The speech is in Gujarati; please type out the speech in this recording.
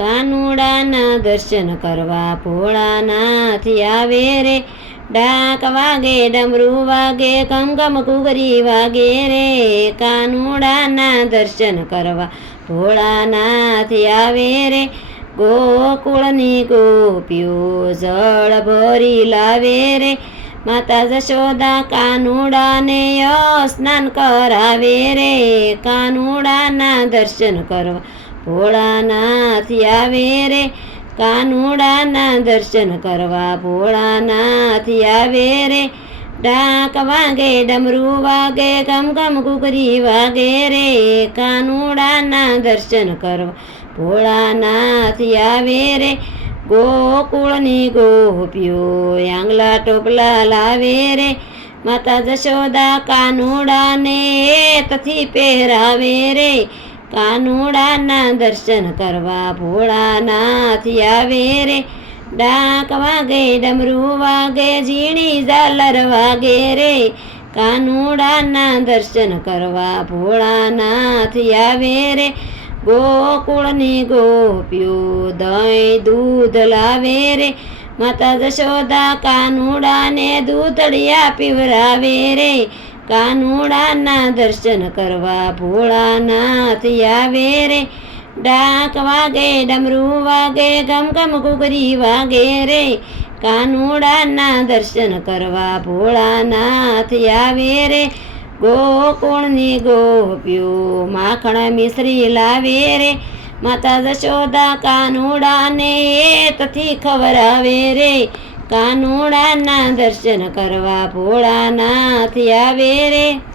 કાનુડાના દર્શન કરવા ભોળાનાથ આવે રે. ડાક વાગે ડમરું વાગે કમકમ ઘૂઘરી વાગે રે. કાનુડાના દર્શન કરવા ભોળાનાથ આવે રે. ગોકુળની ગોપીઓ જળ ભરી લાવે રે. માતા જશોદા કાનુડાને સ્નાન કરાવે રે. કાનુડાના દર્શન કરવા ભોળાનાથ આવે રે. કાનુડાના દર્શન કરવા ભોળાનાથ આવે રે. ડાક વાગે ડમરું વાગે ગમગમ ઘૂઘરી વાગે રે. કાનુડાના દર્શન કરવા ભોળાનાથ આવે રે. ગોકુળની ગોપીઓ આંગલા ટોપલા લાવે રે. માતા જશોદા કાનુડાને હેતથી પહેરાવે રે. કાનુડાના દર્શન કરવા ભોળાનાથ આવે રે. ડાક વાગે ડમરું વાગે ઝીણી ઝાલર વાગે રે. કાનુડાના દર્શન કરવા ભોળાનાથ આવે રે. ગોકુળની ગોપીઓ દહીં દૂધ લાવે રે. માતા જશોદા કાનુડાને દૂધડિયા પીવરાવે રે. કાનુડાના દર્શન કરવા ભોળાનાથ આવે રે. ડાક વાગે ડમરું વાગે ગમગમ ઘૂઘરી વાગે રે. કાનુડાના દર્શન કરવા ભોળાનાથ આવે રે. ગોકુળની ગોપીઓ માખણ મિશ્રી લાવે રે. માતા જશોદા કાનુડાને હેતથી ખવરાવે રે. કાનુડાના દર્શન કરવા ભોળાનાથ આવે રે.